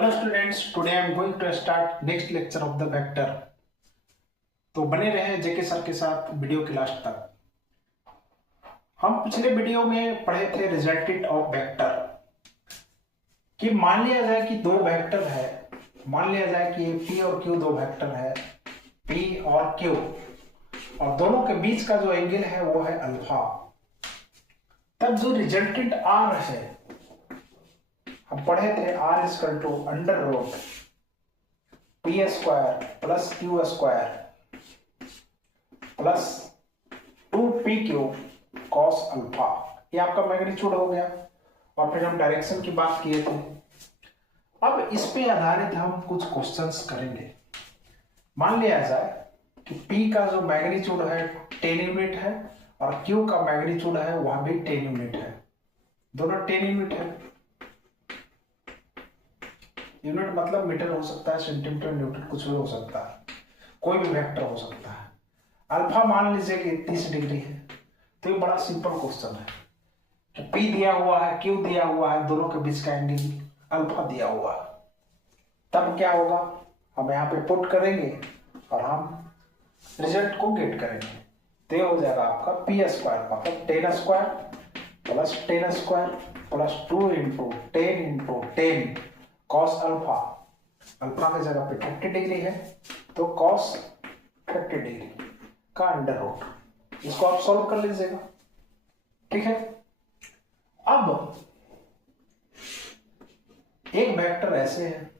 Hello students, today I am going to start next lecture of the vector. तो बने रहे जेके sir के साथ वीडियो के लास्ट तक। हम पिछले वीडियो में पढ़े थे रिजल्टेंट ऑफ वेक्टर कि मान लिया जाए कि दो वेक्टर है, मान लिया जाए कि पी और क्यू दो वेक्टर है, पी और क्यू, और दोनों के बीच का जो एंगल है वो है अल्फा। तब जो रिजल्टेंट आर है, हम पढ़े थे R equal to under root P square plus Q square plus 2p cube cos alpha. ये आपका मैग्नीट्यूड हो गया। और फिर हम डायरेक्शन की बात किए थे। अब इस पे आधारित हम कुछ क्वेश्चंस करेंगे। मान लिया जाए कि p का जो मैग्नीट्यूड है 10 यूनिट है और q का मैग्नीट्यूड है वह भी 10 यूनिट है। दोनों 10 यूनिट है। यूनिट मतलब मीटर हो सकता है, सेंटीमीटर, न्यूटन, कुछ भी हो सकता है, कोई भी वेक्टर हो सकता है। अल्फा मान लीजिए कि 30 डिग्री है। तो ये बड़ा सिंपल क्वेश्चन है कि P दिया हुआ है, Q दिया हुआ है, दोनों के बीच का एंगल अल्फा दिया हुआ है। तब क्या होगा, हम यहाँ पे पुट करेंगे और हम रिजल्ट को गेट करेंगे। तो ये हो जाएगा आपका पी स्क्वायर मतलब 10 square plus 10 square plus 2 into 10 cos alpha. Alpha की जगह पे 30 डिग्री है तो कॉस 30 डिग्री का अंडर रूट। इसको आप सॉल्व कर लीजिएगा, ठीक है। अब एक वेक्टर ऐसे है,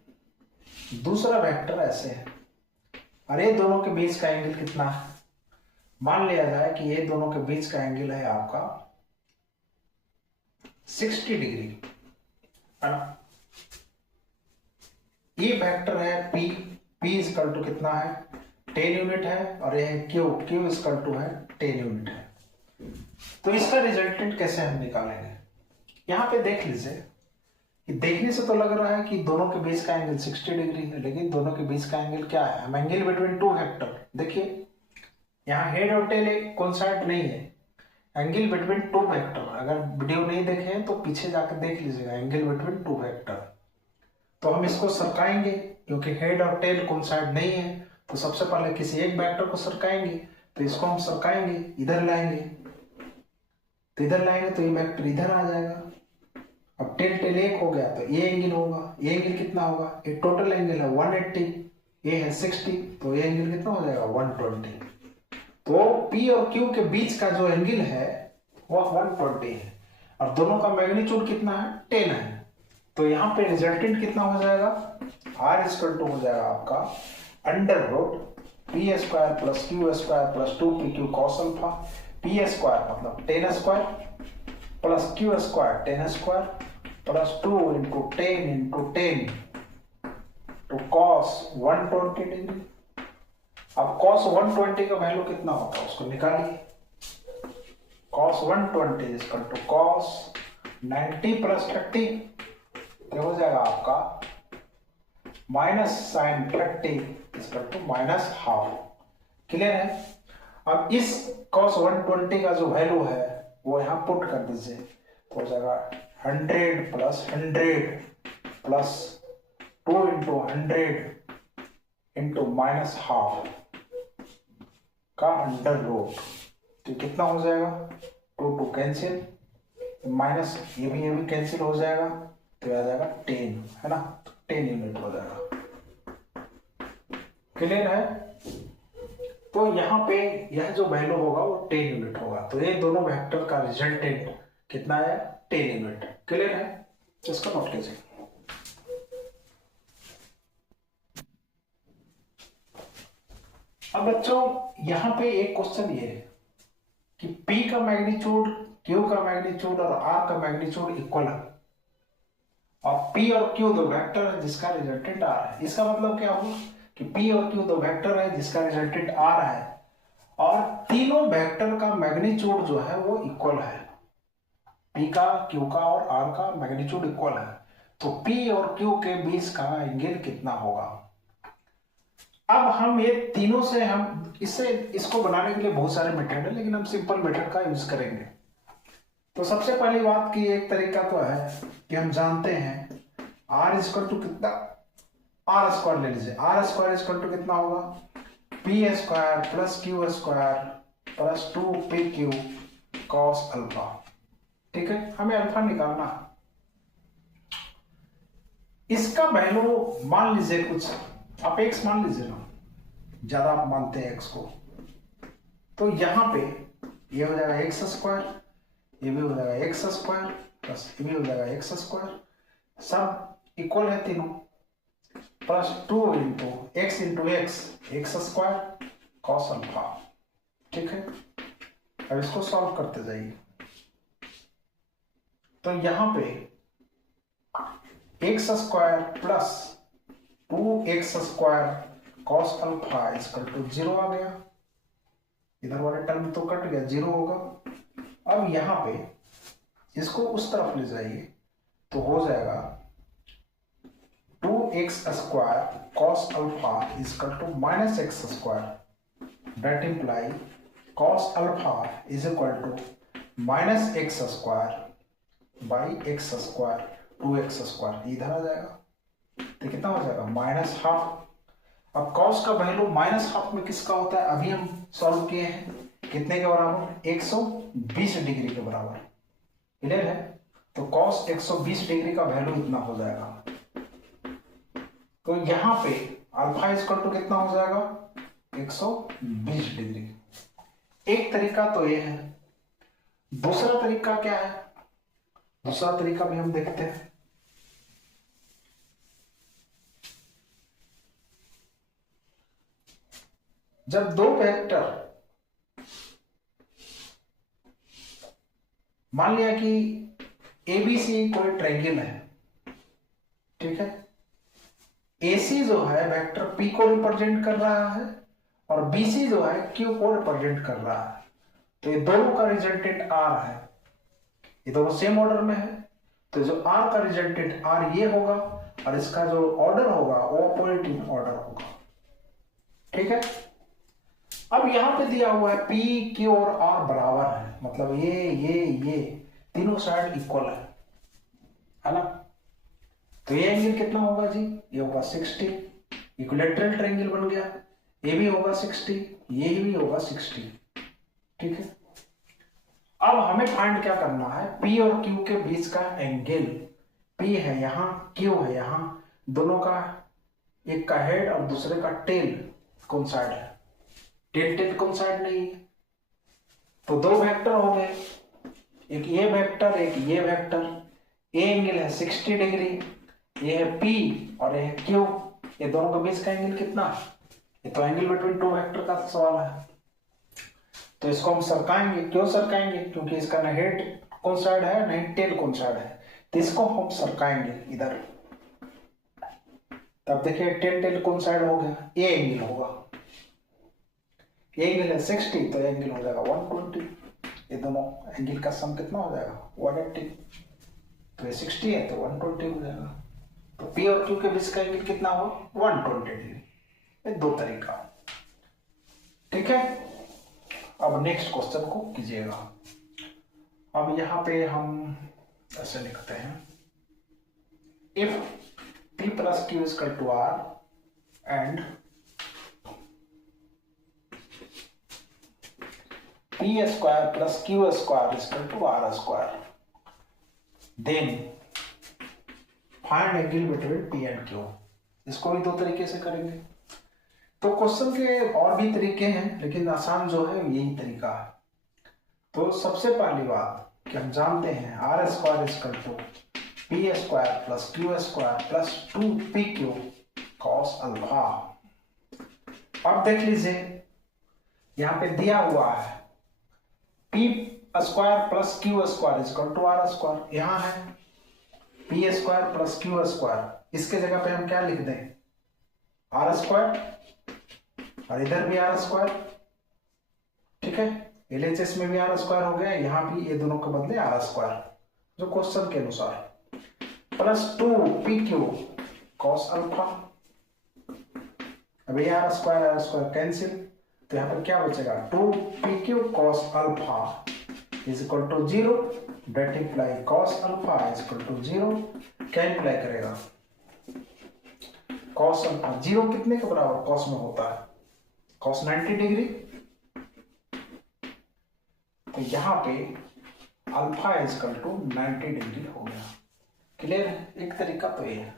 दूसरा वेक्टर ऐसे है, और ये दोनों के बीच का एंगल कितना है। मान लिया जाए कि ये दोनों के बीच का एंगल है आपका 60 डिग्री, है ना। ये वेक्टर है P, P इक्वल टू कितना है 10 यूनिट है, और ये Q, Q इक्वल टू है 10 यूनिट है। तो इसका रिजल्टेंट कैसे हम निकालेंगे। यहाँ पे देख लीजिए कि देखने से तो लग रहा है कि दोनों के बीच का एंगल 60 डिग्री है, लेकिन दोनों के बीच का एंगल क्या है, हम एंगल बिटवीन टू वेक्टर। देखिए यहाँ हेड और टेल एक कोइंसाइड नहीं है, एंगल बिटवीन टू वेक्टर। अगर वीडियो नहीं देखे हैं तो पीछे जाकर देख लीजिएगा, एंगल बिटवीन टू वेक्टर। तो हम इसको सरकाएंगे क्योंकि हेड और टेल कोइंसाइड नहीं है, तो सबसे पहले किसी एक वेक्टर को सरकाएंगे। तो इसको हम सरकाएंगे, इधर लाएंगे, तो इधर लाएंगे तो ये वेक्टर इधर आ जाएगा। अब टेल टेल एक हो गया तो ये एंगल होगा, ये एंगल कितना होगा, ये टोटल एंगल है 180, ये है 60, तो ये एंगल कितना हो जाएगा 120। तो P और Q के बीच का जो एंगल है वह 120 है, और दोनों का मैग्नीट्यूड कितना है 10 है। तो यहाँ पे रिजल्टेंट कितना हो जाएगा, R इक्वल टू हो जाएगा आपका under root P square plus Q square plus 2p Q cos alpha. P square मतलब 10 square plus Q square 10 square plus 2 into 10 two cos 120 degree. अब कॉस 120 का वैल्यू कितना होगा उसको निकालिए। Cos 120 equal to cos 90 plus 30, तो हो जाएगा आपका minus sine 30 equal to minus half. Clear है। अब इस कॉस 120 का जो वैल्यू है वो यहाँ पुट कर दीजिए, तो हो जाएगा 100 plus 100 plus 2 into 100 into minus half का अंडर रूट। तो कितना हो जाएगा 2 कैंसिल, माइनस ये भी कैंसिल हो जाएगा, तो आ जाएगा 10, है ना, 10 यूनिट हो जाएगा। क्लियर है। तो यहाँ पे यह जो वैल्यू होगा वो 10 यूनिट होगा। तो ये दोनों वेक्टर का रिजल्टेंट कितना है 10 यूनिट। क्लियर है, इसको नोट कीजिए। अब बच्चों यहाँ पे एक क्वेश्चन ये है कि P का मैग्नीट्यूड, Q का मैग्नीट्यूड और R का मैग्नीट्यूड इक्वल है, और P और Q दो वेक्टर है जिसका रिजल्टेंट R है। इसका मतलब क्या होगा कि P और Q दो वेक्टर है जिसका रिजल्टेंट R है, और तीनों वेक्टर का मैग्नीट्यूड जो है वो इक्वल है। P का, Q का और R का मैग्नीट्यूड इक्वल है। तो P और Q के बीच का एंगल कितना होगा। अब हम ये तीनों से हम इसको बनाने के लिए बहुत सारे मेथड है, लेकिन हम सिंपल मेथड का यूज करेंगे। तो सबसे पहली बात की एक तरीका तो है कि हम जानते हैं आर इजकल टू कितना, आर स्क्वायर ले लीजिए, आर स्क्वायर इजकल टू कितना होगा, P square plus Q square plus 2pq cos alpha. ठीक है, हमें अल्फा निकालना है। इसका वैल्यू मान लीजिए कुछ, आप एक्स मान लीजिए ना, ज्यादा आप मानते हैं एक्स को, तो यहां पे ये हो जाएगा एक्स स्क्वायर, ये भी हो जाएगा एक्स स्क्वायर प्लस ये भी हो जाएगा एक्स स्क्वायर, सब इक्वल है तीनों, plus 2 into x x square cos alpha. ठीक है, अब इसको सॉल्व करते जाइए। तो यहां पे x square plus 2x square cos alpha is equal to 0 आ गया, इधर वाले टर्म तो कट गया, 0 होगा। अब यहां पे इसको उस तरफ ले जाइए तो हो जाएगा 2x square cos alpha is equal to minus x square, that imply cos alpha is equal to minus x square by x square 2x square, इधर आ जाएगा तो कितना हो जाएगा माइनस हाफ। अब कॉस का वैल्यू माइनस हाफ में किसका होता है, अभी हम सॉल्व किए हैं, कितने के बराबर, 120 डिग्री के बराबर। क्लियर है, तो कॉस 120 डिग्री का वैल्यू इतना हो जाएगा। तो यहां पे अल्फा इक्वल टू कितना हो जाएगा, 120 डिग्री। एक तरीका तो ये है, दूसरा तरीका क्या है, दूसरा तरीका भी हम देखते हैं। जब दो वेक्टर, मान लिया कि एबीसी कोई ट्रायंगल है, ठीक है, एसी जो है वेक्टर पी को रिप्रेजेंट कर रहा है और बीसी जो है क्यू को रिप्रेजेंट कर रहा है, तो ये दोनों का रिजल्टेंट आर है, ये दोनों सेम ऑर्डर में है, तो जो आर का रिजल्टेंट आर ये होगा और इसका जो ऑर्डर होगा वो अपोजिट ऑर्डर होगा। ठीक है, अब यहां पे दिया हुआ है पी क्यू और आर बराबर है, मतलब ये तीनों साइड इक्वल है ना, तो ये एंगल कितना होगा जी, ये होगा 60, इक्विलैटरल ट्रायंगल बन गया, ये भी होगा 60, ये भी होगा 60। ठीक है, अब हमें फाइंड क्या करना है, पी और क्यू के बीच का एंगल, पी है यहां, क्यू है यहां, दोनों का एक का हेड और दूसरे का टेल कौन साइड है, टेल कौन साइड नहीं है, तो दो वेक्टर हो गए, एक ये वेक्टर एक ये वेक्टर, ए एंगल है 60 डिग्री, ये है पी और ये है क्यू, ये दोनों के बीच का एंगल कितना, ये तो एंगल बिटवीन टू वेक्टर का सवाल है, तो इसको हम सरकाएंगे। क्यों सरकाएंगे, क्योंकि इसका ना हेड कौन साइड है ना टेल कौन साइड है, तो इसको हम सरकाएंगे इधर, तब देखिए टेल कौन साइड हो गया, ए एंगल होगा, एंगल है 60 तो एंगल हो जाएगा 120, ये दोनों एंगल का सम कितना हो जाएगा 180, तो ये 60 है तो 120 हो जाएगा, तो पी और क्यू के बीच का एंगल कितना होगा 120 डिग्री। ये दो तरीका। ठीक है, अब नेक्स्ट क्वेश्चन को कीजिएगा। अब यहां पे हम ऐसे लिखते हैं, if P plus Q is equal to R and P square plus Q square is equal to R square, then find angle between P and Q. इसको भी दो तरीके से करेंगे, तो क्वेश्चन के और भी तरीके हैं लेकिन आसान जो है यही तरीका है। तो सबसे पहली बात कि हम जानते हैं R square is equal to P square plus Q square plus 2pq cos alpha. अब देख लीजिए यहां पे दिया हुआ है P square plus Q square is equal to R square, यहां है P square plus Q square, इसके जगह पे हम क्या लिख दें आर स्क्वायर, और इधर भी आर स्क्वायर। ठीक है, एलएचएस में भी आर स्क्वायर हो गया, यहां भी ये दोनों के बदले आर स्क्वायर जो क्वेश्चन के अनुसार, प्लस 2pq कॉस अल्फा। अब ये आर स्क्वायर कैंसिल, तो यहां पर क्या बचेगा 2pq cos alpha is equal to 0, that imply cos alpha is equal to 0, क्या इंप्लाई करेगा कॉस अल्फा 0 कितने के बराबर कॉस में होता है, कॉस 90 डिग्री। तो यहां पे अल्फा इजकल टू 90 डिग्री हो गया। क्लियर है? एक तरीका तो ये है।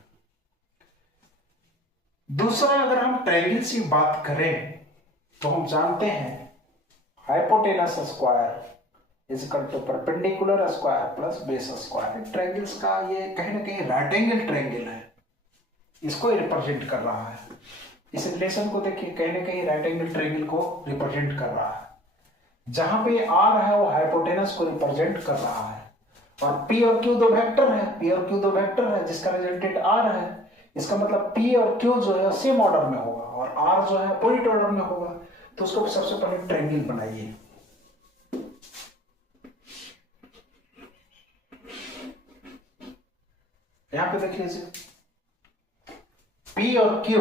दूसरा, अगर हम ट्रायंगल्स की बात करें तो हम जानते हैं hypotenuse square is equal to perpendicular square plus base square. Triangles का ये कहीं ना कहीं राइट एंगल ट्रायंगल है, इसको रिप्रेजेंट कर रहा है। इस रिलेशन को देखिए, कहीं ना कहीं राइट एंगल ट्रायंगल को रिप्रेजेंट कर रहा है। जहां पे आर है वो हाइपोटेनस को रिप्रेजेंट कर रहा है, और पी और क्यू दो वेक्टर है, पी और क्यू दो वेक्टर है जिसका रिजल्टेंट आर है। इसका मतलब पी और क्यू जो है सेम ऑर्डर में होगा और आर जो है अपोजिट ऑर्डर में होगा। तो उसको सबसे पहले ट्रायंगल बनाइए। यहां पे देख लीजिए, पी और क्यू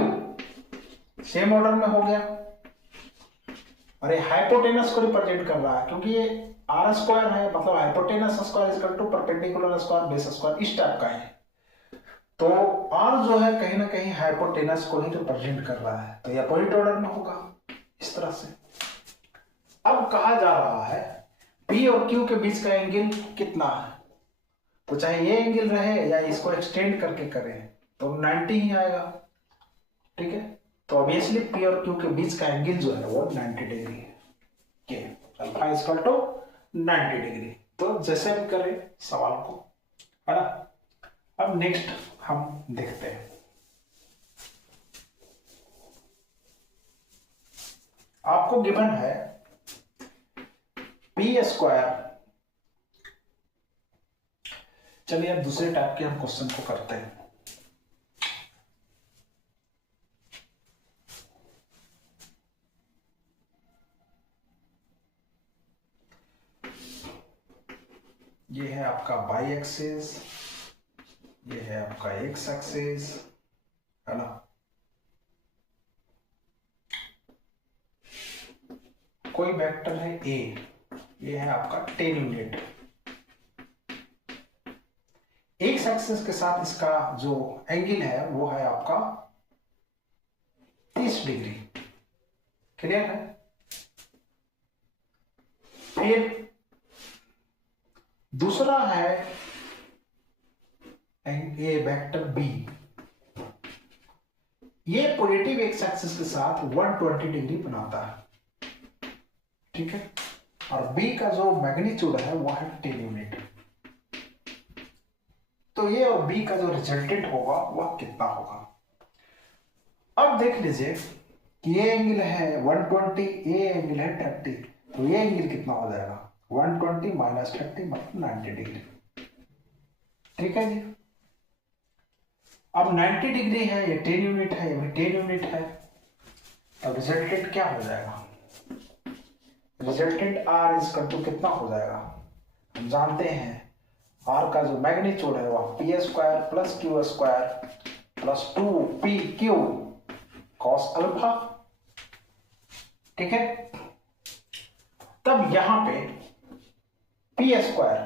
सेम ऑर्डर में हो गया, और ये हाइपोटेनस को रिप्रेजेंट कर रहा है क्योंकि ये आर स्क्वायर है, मतलब hypotenuse square equal to perpendicular square base square, इस टाइप का है। तो आर जो है कहीं ना कहीं हाइपोटेनस को ही रिप्रेजेंट कर रहा है, तो ये अपोजिट ऑर्डर में होगा इस तरह से। अब कहा जा रहा है पी और क्यू के बीच का एंगल कितना है, तो चाहे ये एंगल रहे या इसको एक्सटेंड करके करें तो 90 ही आएगा। ठीक है, तो ऑब्वियसली पी और क्यू के बीच का एंगल जो है वो 90 डिग्री है। Alpha equal to 90 degree. तो जैसे भी करें सवाल को, है ना। अब नेक्स्ट हम देखते हैं, आपको गिवन है पी स्क्वायर। चलिए अब दूसरे टाइप के हम क्वेश्चन को करते हैं। ये है आपका वाई एक्सिस, ये है आपका एक्स एक्सिस, है ना। कोई वेक्टर है ए, ये है आपका 10 यूनिट। एक्स एक्सिस के साथ इसका जो एंगल है वो है आपका 30 डिग्री। क्लियर है? फिर दूसरा है ये वेक्टर बी, ये पॉजिटिव एक्स एक्सिस के साथ 120 डिग्री बनाता है। ठीक है, और बी का जो मैग्नीट्यूड है वो है 10 यूनिट। तो ये और बी का जो रिजल्टेंट होगा वह कितना होगा। अब देख लीजिए कि ये एंगल है 120, ये एंगल है 30, तो ये एंगल कितना हो जाएगा 120 माइनस 30 मतलब 90 डिग्री। ठीक है जी। अब 90 डिग्री है, ये 10 यूनिट है, ये भी 10 यूनिट है। अब रिजल्टेंट क्या हो जाएगा, रिजल्टेंट आर इक्वल टू कितना हो जाएगा। हम जानते हैं आर का जो मैग्नीट्यूड है वह P square plus Q square plus 2 P Q cos alpha. ठीक है, तब यहां पे पी स्क्वायर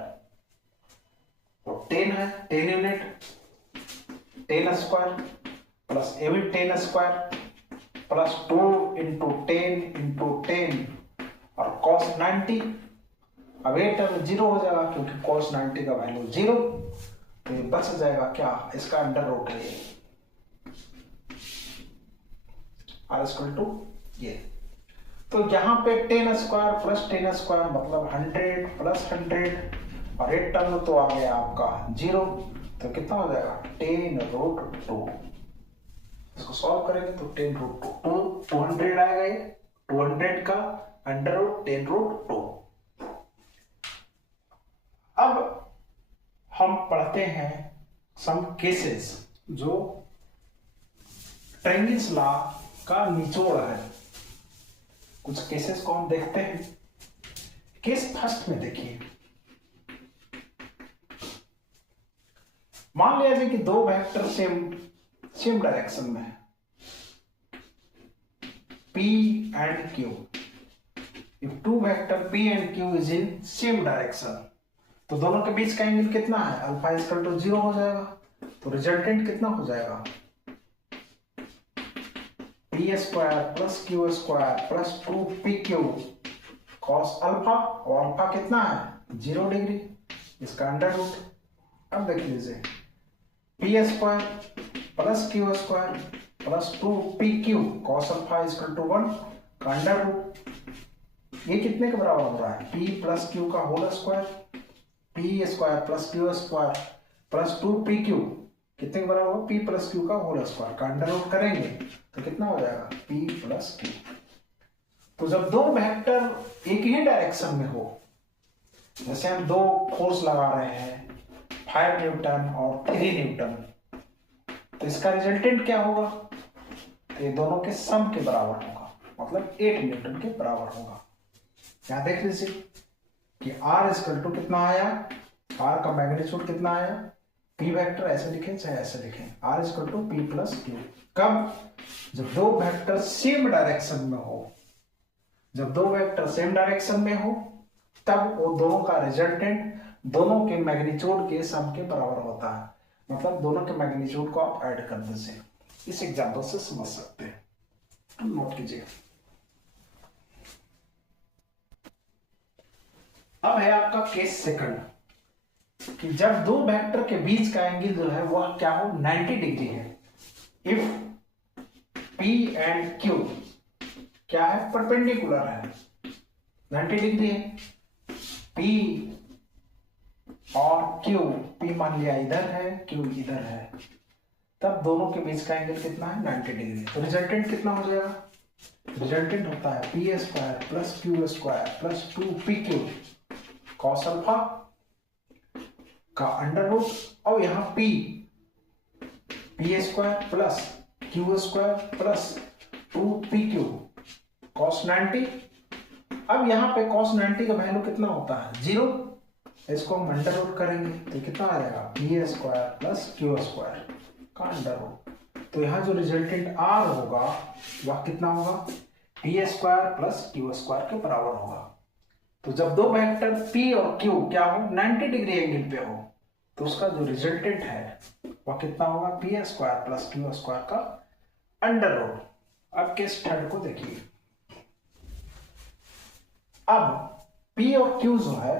तो 10 है, 10 यूनिट, 10 स्क्वायर प्लस ए भी 10 स्क्वायर प्लस 2 इंटू 10 इंटू 10 और cos 90। अब ये टर्म 0 हो जाएगा क्योंकि cos 90 का वैल्यू 0, तो ये बच जाएगा क्या, इसका अंडर रूट है आर इक्वल टू ये। तो यहाँ पे 10 स्क्वायर प्लस 10 स्क्वायर मतलब 100 प्लस 100, और एक टर्म तो आ गया आपका 0, तो कितना हो जाएगा 10 रूट 2। इसको सॉल्व करेंगे तो 10 रूट 2 200 आएगा, ये 200 का अंडर रूट 10 रूट 2। अब हम पढ़ते हैं सम केसेस जो ट्रायंगल्स लॉ का निचोड़ है। कुछ केसेस को हम देखते हैं। केस फर्स्ट में देखिए, मान लिया जाए कि दो वेक्टर सेम डायरेक्शन में है, P and Q। If two vector P and Q is in same direction, तो दोनों के बीच का एंगल कितना है, अल्फा इक्वल टू 0 हो जाएगा। तो रिजल्टेंट कितना हो जाएगा, P square plus Q square plus 2pq cos alpha, और अल्फा कितना है 0 डिग्री, इसका अंडर रूट। अब देख लीजिए P square plus Q square plus 2pq cos alpha equal to 1 का अंडर रूट। ये कितने के बराबर हो रहा है, p प्लस क्यू का whole square, P square plus Q square plus 2pq कितने के बराबर हो, p प्लस क्यू का होल स्क्वायर का अंडर रूट करेंगे तो कितना हो जाएगा p प्लस क्यू। तो जब दो वेक्टर एक ही डायरेक्शन में हो, जैसे हम दो फोर्स लगा रहे हैं 5 न्यूटन और 3 न्यूटन, तो इसका रिजल्टेंट क्या होगा, तो ये दोनों के सम के बराबर होगा, मतलब 8 न्यूटन के बराबर होगा। यहाँ देख लीजिए कि R इक्वल टू कितना आया, R का मैग्नीट्यूड कितना आया, P वेक्टर ऐसे लिखें चाहे ऐसे लिखें, R equal to P plus Q. कब, जब दो वेक्टर सेम डायरेक्शन में हो, जब दो वेक्टर सेम डायरेक्शन में हो तब वो दोनों का रिजल्टेंट दोनों के मैग्नीट्यूड के सम के बराबर होता है, मतलब दोनों के मैग्नीट्यूड को आप ऐड कर दीजिए। इस एग्जांपल से समझ सकते हैं, नोट कीजिए। अब है आपका केस सेकंड, कि जब दो वेक्टर के बीच का एंगल जो है वह क्या हो 90 डिग्री है। इफ P एंड Q क्या है, परपेंडिकुलर है, 90 डिग्री है। P और Q, P मान लिया इधर है, Q इधर है, तब दोनों के बीच का एंगल कितना है 90 डिग्री। तो रिजल्टेंट कितना हो जाएगा, रिजल्टेंट होता है P square plus Q square plus 2pq cos alpha का अंडर रूट, और यहाँ P square plus Q square plus 2pq cos 90। अब यहाँ पे कॉस 90 का वैल्यू कितना होता है 0, इसको हम अंडर रूट करेंगे तो कितना आ जाएगा P square plus Q square का अंडर रूट। तो यहाँ जो रिजल्टेंट R होगा वह कितना होगा, P square plus Q square के बराबर होगा। तो जब दो वेक्टर P और Q क्या हो 90 डिग्री एंगल पे हो, तो उसका जो रिजल्टेंट है वह कितना होगा P square plus Q square का अंडर रूट। अब केस थर्ड को देखिए। अब P और Q जो है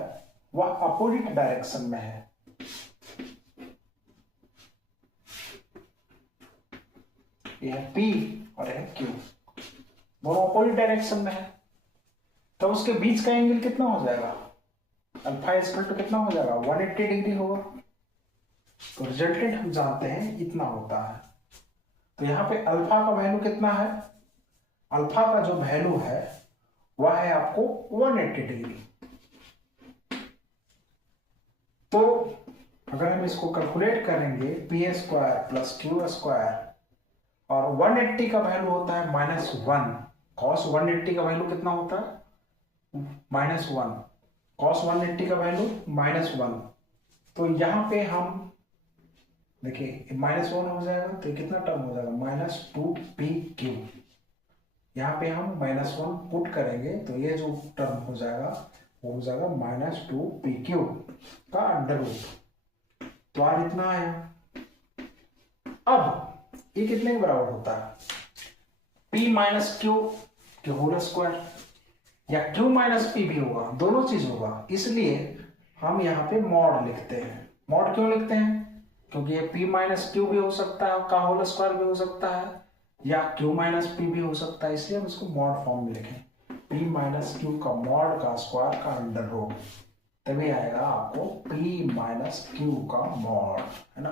वह अपोजिट डायरेक्शन में है, यह P और यह Q दोनों अपोजिट डायरेक्शन में है, तो उसके बीच का एंगल कितना हो जाएगा, अल्फा इक्वल टू कितना हो जाएगा 180 डिग्री होगा। तो रिजल्टेंट हम जानते हैं इतना होता है। तो यहाँ पे अल्फा का वैल्यू कितना है, अल्फा का जो वैल्यू है वह है आपको 180 डिग्री। तो अगर हम इसको कैलकुलेट करेंगे P square plus Q square, और 180 का वैल्यू होता है -1, कॉस 180 का वैल्यू कितना होता है -1, कॉस 180 का वैल्यू -1। तो यहाँ पे हम देखिए -1 हो जाएगा तो कितना टर्म हो जाएगा -2pq। यहाँ पे हम -1 पुट करेंगे तो ये जो टर्म हो जाएगा वो हो जाएगा -2pq का अंडर रूट। तो R इतना आया। अब ये कितने के बराबर होता है, P माइनस क्यू के होल स्क्वायर, या Q माइनस P भी होगा, दोनों चीज होगा, इसलिए हम यहाँ पे मॉड लिखते हैं। मॉड क्यों लिखते हैं, क्योंकि ये P माइनस क्यू भी हो सकता है का होल स्क्वायर भी हो सकता है, या Q माइनस P भी हो सकता है, इसलिए हम इसको मॉड फॉर्म में लिखें, P माइनस क्यू का मॉड का स्क्वायर का अंडर रूट, तभी आएगा आपको P माइनस क्यू का मॉड, है ना।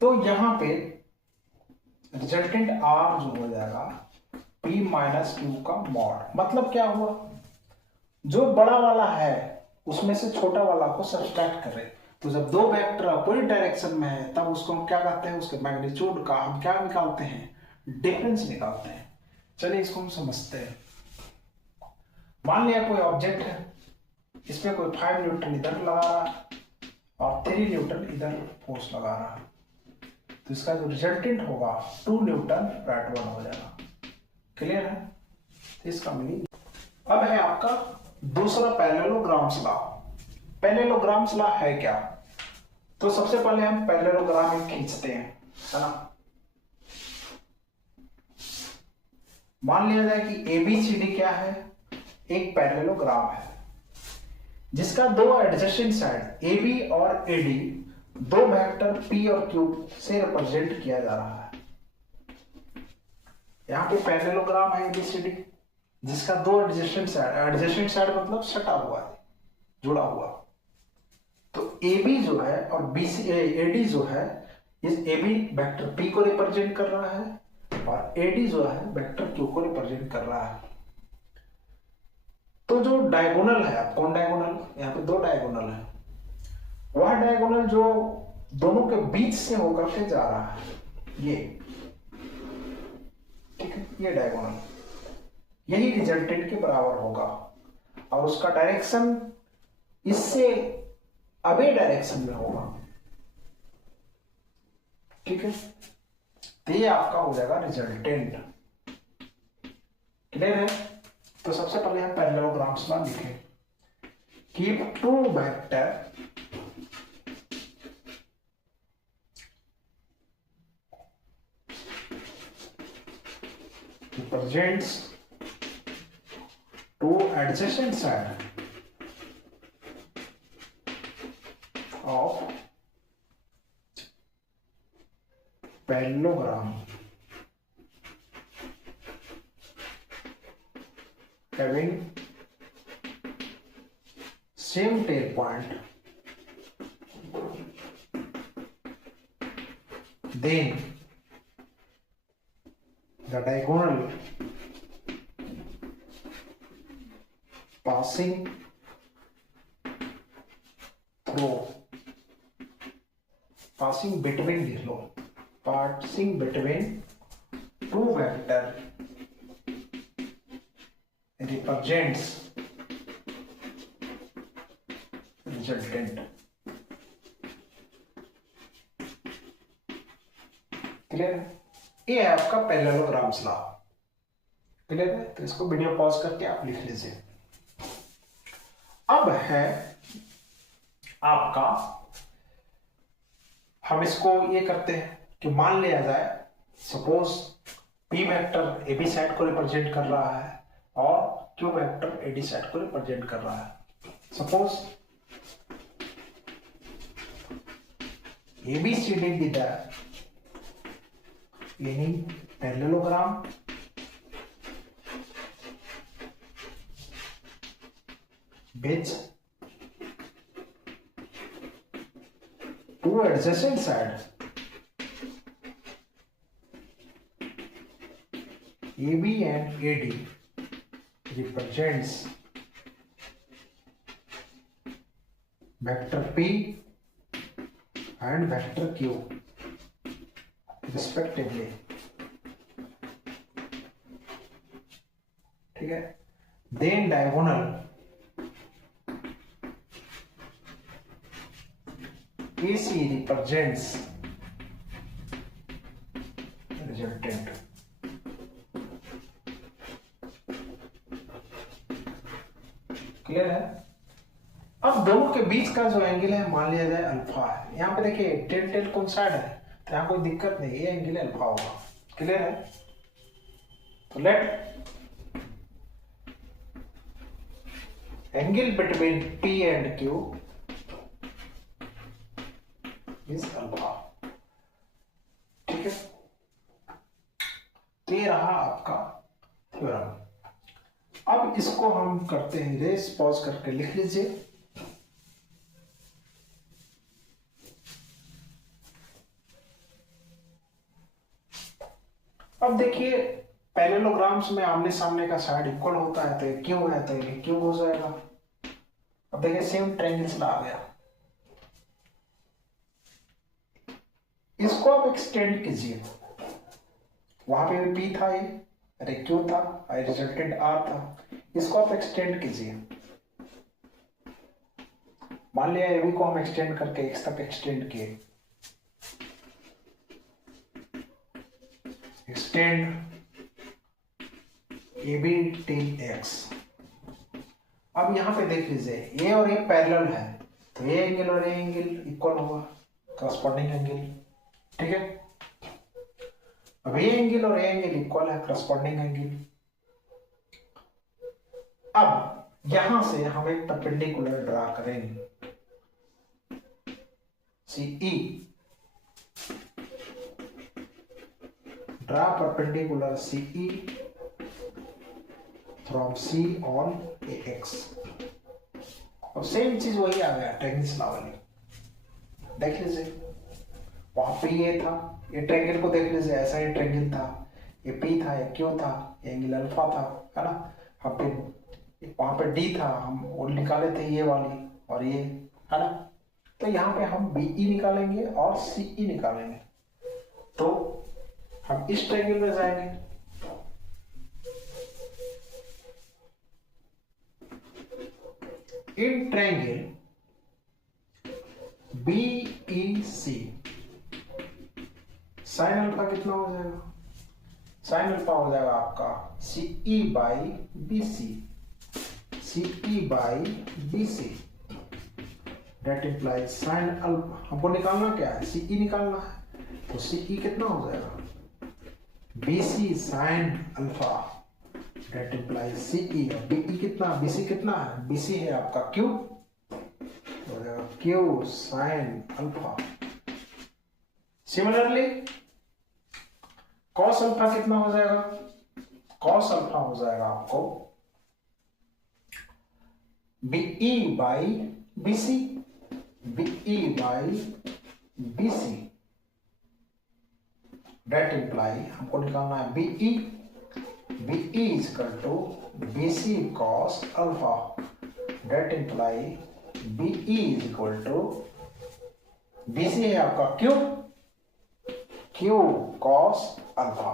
तो यहाँ पे रिजल्टेंट R जो हो जाएगा P माइनस क्यू का मॉड, मतलब क्या हुआ, जो बड़ा वाला है उसमें से छोटा वाला को सब्ट्रैक्ट करें। तो जब दो वेक्टर अपोजिट डायरेक्शन में है तब उसको हम क्या कहते हैं, उसके मैग्नीट्यूड का हम क्या निकालते हैं, डिफरेंस निकालते हैं। चलिए इसको हम समझते हैं। मान लिया कोई ऑब्जेक्ट है, इसमें कोई 5 न्यूटन इधर लगा रहा है और 3 न्यूटन इधर फोर्स लगा रहा है, तो इसका जो रिजल्टेंट होगा 2 न्यूटन राइट वन हो जाएगा। क्लियर है, इसका मीनिंग। अब है आपका दूसरा पैरेललोग्राम्स लॉ। पैरेललोग्राम्स लॉ है क्या, तो सबसे पहले हम पैरेललोग्राम एक खींचते हैं, है ना। मान लिया जाए कि एबीसीडी क्या है, एक पैरेललोग्राम है जिसका दो एडजेसेंट साइड AB और AD दो वेक्टर P और Q से रिप्रेजेंट किया जा रहा है। यहाँ पे पैरेललोग्राम है ABCD जिसका दो एडजेसेंट साइड मतलब सटा हुआ है, जुड़ा हुआ। तो AB जो है और AD जो है, इस AB वेक्टर P को रिप्रेजेंट कर रहा है और AD जो है वेक्टर Q को रिप्रेजेंट कर रहा है। तो जो डायगोनल है, कौन डायगोनल, यहाँ पे दो डायगोनल है, वह डायगोनल जो दोनों के बीच से होकर के जा रहा है, ये ठीक है, ये डायगोनल, यही रिजल्टेंट के बराबर होगा और उसका डायरेक्शन इससे अवे डायरेक्शन में होगा। ठीक है, तो ये आपका हो जाएगा रिजल्टेंट। क्लियर है? तो सबसे पहले हम पैरेललोग्राम्स में लिखें, keep two vector represents two adjacent side of parallelogram having same tail point, then the diagonal passing between two vector represents resultant। Clear है? ये है आपका पैरेललोग्राम्स लॉ। क्लियर है? तो इसको वीडियो पॉज करके आप लिख लीजिए। अब है आपका, हम इसको ये करते हैं कि मान लिया जाए suppose P vector AB side को रिप्रेजेंट कर रहा है और Q वेक्टर AD साइड को रिप्रेजेंट कर रहा है। Suppose ABCD be the any parallelogram which two adjacent side AB and AD represents vector P and vector Q respectively। ठीक है, then diagonal AC represents resultant। Clear है? अब दोनों के बीच का जो एंगल है मान लिया जाए अल्फा है। यहाँ पे देखिए टेल कौन साइड है, तो यहाँ कोई दिक्कत नहीं, ये एंगल अल्फा होगा। क्लियर है? तो let angle between P and Q is alpha. ठीक है, तो ये रहा आपका थ्योरम। अब इसको हम करते हैं रेस, पॉज करके लिख लीजिए। अब देखिए पैरेललोग्राम्स में आमने सामने का साइड इक्वल होता है, तो ये क्यू है तो ये क्यूब हो जाएगा। अब देखिए सेम ट्रायंगल्स आ गया, इसको आप एक्सटेंड कीजिए। वहां पे भी P था, ये अरे क्यू था, रिजल्टेंट R था, इसको आप एक्सटेंड कीजिए। मान लिया AB को हम एक्सटेंड करके X तक एक्सटेंड किए, एक्सटेंड AB टिल X। अब यहां पे देख लीजिए ये और ये पैरेलल है, तो ये एंगल और ये एंगल इक्वल होगा, करस्पॉन्डिंग एंगल। ठीक है, अब ये एंगल और ये एंगल इक्वल है, करस्पॉन्डिंग एंगल। अब यहां से हम एक परपेंडिकुलर ड्रा करेंगे, CE, draw perpendicular CE from C on AX। और सेम चीज वही आ गया ट्रायंगल्स लॉ वाली, देख लीजिए वहां पे ये था, ये ट्रायंगल को देख लीजिए, ऐसा ही ट्रायंगल था, ये P था, ये Q था, ये एंगल अल्फा था, है ना। हम पे वहां पे D था, हम वो निकाले थे ये वाली और ये, है ना। तो यहाँ पे हम BE निकालेंगे और CE निकालेंगे, तो हम इस ट्रायंगल में जाएंगे, in triangle BEC sine alpha कितना हो जाएगा, साइन अल्फा हो जाएगा आपका CE by BC, CE by BC, date implies sine alpha. हमको निकालना क्या है, CE निकालना है, तो CE कितना हो जाएगा BC sine alpha, date implies CE। BE कितना, BC कितना है, BC है आपका Q, हो जाएगा Q sine alpha. Similarly cos alpha कितना हो जाएगा, कॉस अल्फा हो जाएगा आपको BE by BC, BE by BC, that imply हमको निकालना है BE, BE is equal to BC cos alpha, that imply BE is equal to BC है आपका Q कॉस अल्फा।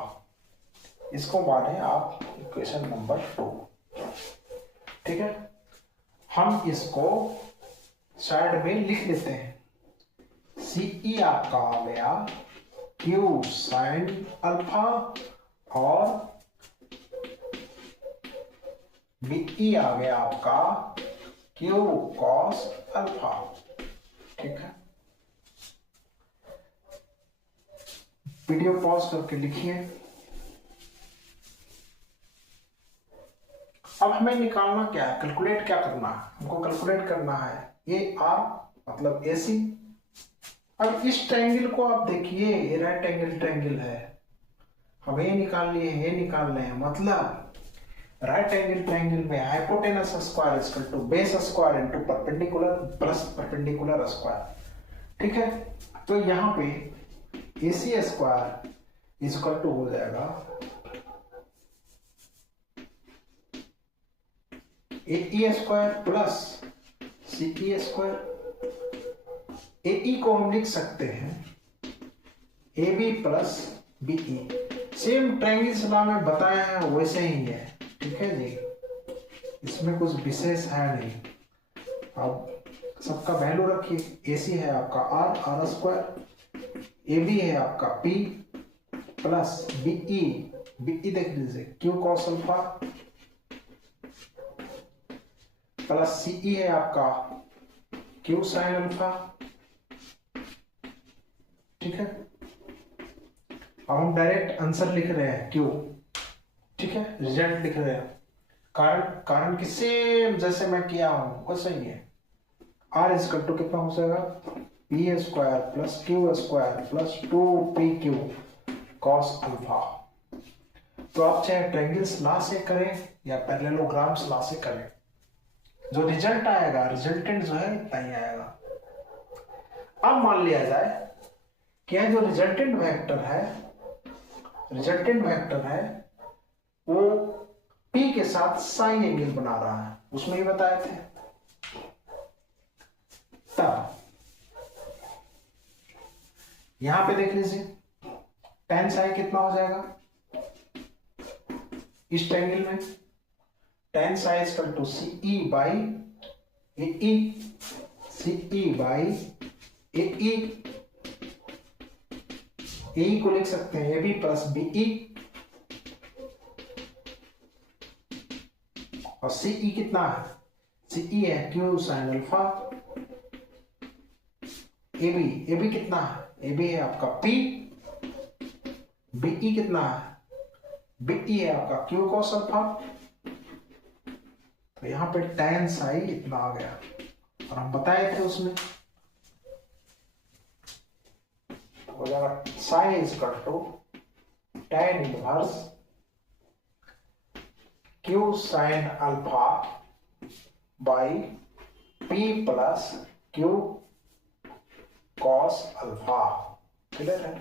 इसको माने आप इक्वेशन नंबर 2, ठीक है। हम इसको साइड में लिख लेते हैं, CE आपका आ गया Q साइन अल्फा और BE आ गया आपका Q कॉस अल्फा, ठीक है। वीडियो पॉज करके लिखिए। अब हमें निकालना क्या है, कैलकुलेट क्या करना है, हमको कैलकुलेट करना है AR मतलब AC। अब इस ट्रायंगल को आप देखिए, ये राइट एंगल ट्रायंगल है, हम ये निकाल लिए, ये निकाल रहे हैं, मतलब राइट एंगल ट्रायंगल में hypotenuse square equal to base square into perpendicular plus perpendicular square, ठीक है। तो यहाँ पे AC स्क्वायर इक्वल टू हो जाएगा AE square plus CE square. AE को हम लिख सकते हैं AB plus BE, same triangle law में बताया है वैसे ही है, ठीक है जी, इसमें कुछ विशेष है नहीं। अब सबका वैल्यू रखिए, AC है आपका R स्क्वायर, AB है आपका P प्लस BE देख लीजिए Q cos alpha plus CE है आपका Q साइन अल्फा, ठीक है। अब हम डायरेक्ट आंसर लिख रहे हैं Q, ठीक है, रिजल्ट लिख रहे हैं, कारण की सेम जैसे मैं किया हूं वैसे ही है। R इक्वल टू कितना हो जाएगा P square plus Q square plus 2PQ cos alpha. तो आप चाहे ट्रायंगल्स लॉ से करें या पैरेललोग्राम्स लॉ से करें, जो रिजल्ट आएगा, रिजल्टेंट जो है इतना ही आएगा। अब मान लिया जाए कि यह जो रिजल्टेंट वेक्टर है वो P के साथ साइन एंगल बना रहा है, उसमें ही बताए थे। तब यहां पे देख लीजिए tan साइन कितना हो जाएगा इस ट्रायंगल में, tan sine equal to CE by AE, CE by AE, AE को लिख सकते हैं AB प्लस BE और CE कितना है, CE है Q साइन अल्फा, AB कितना है, AB है आपका P, BE कितना है, BE है आपका Q कॉस अल्फा। तो यहाँ पे tan साई इतना आ गया, और हम बताए थे उसमें हो जाएगा psi is equal to tan inverse Q sine alpha by P plus Q cos alpha. Clear है?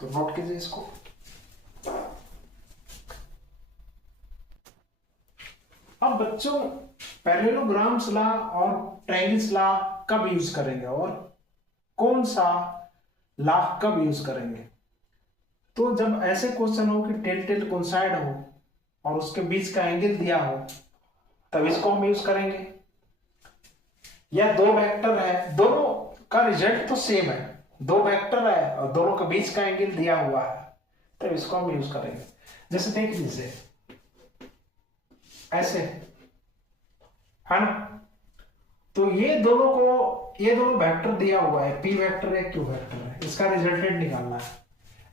तो नोट कीजिए इसको। अब बच्चों पैरेललोग्राम्स लॉ और ट्रायंगल्स लॉ कब यूज करेंगे और कौन सा लॉ कब यूज करेंगे? तो जब ऐसे क्वेश्चन हो कि टेल टेल कोइंसाइड हो और उसके बीच का एंगल दिया हो तब इसको हम यूज करेंगे। या दो वेक्टर है, दोनों का रिजल्ट तो सेम है, दो वेक्टर है और दोनों के बीच का एंगल दिया हुआ है तब इसको हम यूज करेंगे। जैसे देख लीजिए ऐसे है ना, तो ये दोनों वेक्टर दिया हुआ है, पी वेक्टर है क्यू वेक्टर है, इसका रिजल्टेंट निकालना है।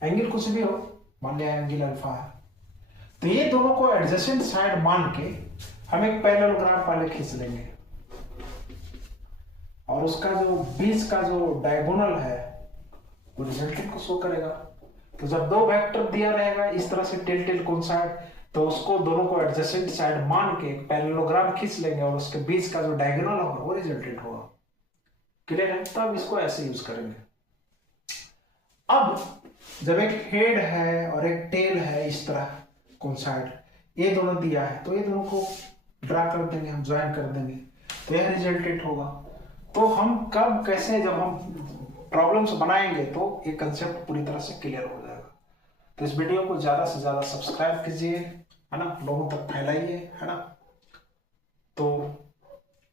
एंगल कुछ भी हो, मान लिया एंगल अल्फा है, तो ये दोनों को एडजेसेंट साइड मान के हम एक पैरेललोग्राम पहले खींच लेंगे और उसका जो बीच का जो डायगोनल है वो रिजल्टेंट को शो करेगा। तो जब दो वेक्टर दिया रहेगा इस तरह से टेल टेल कोइंसाइड, तो उसको दोनों को एडजेसेंट साइड मान के पैरेललोग्राम खींच लेंगे और उसके बीच का जो डायगोनल होगा वो रिजल्टेंट होगा। क्लियर है? तब इसको ऐसे यूज करेंगे। अब जब एक हेड है और एक टेल है इस तरह कोइंसाइड, ये दोनों दिया है तो ये दोनों को ड्रा कर देंगे, हम ज्वाइन कर देंगे तो यह रिजल्टेंट होगा। तो हम कब कैसे जब हम प्रॉब्लम्स बनाएंगे तो ये कंसेप्ट पूरी तरह से क्लियर हो जाएगा। तो इस वीडियो को ज्यादा से ज्यादा सब्सक्राइब कीजिए, है ना, लोगों तक फैलाइए, है ना। तो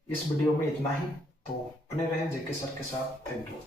इस वीडियो में इतना ही, तो बने रहें जेके सर के साथ। Thank you.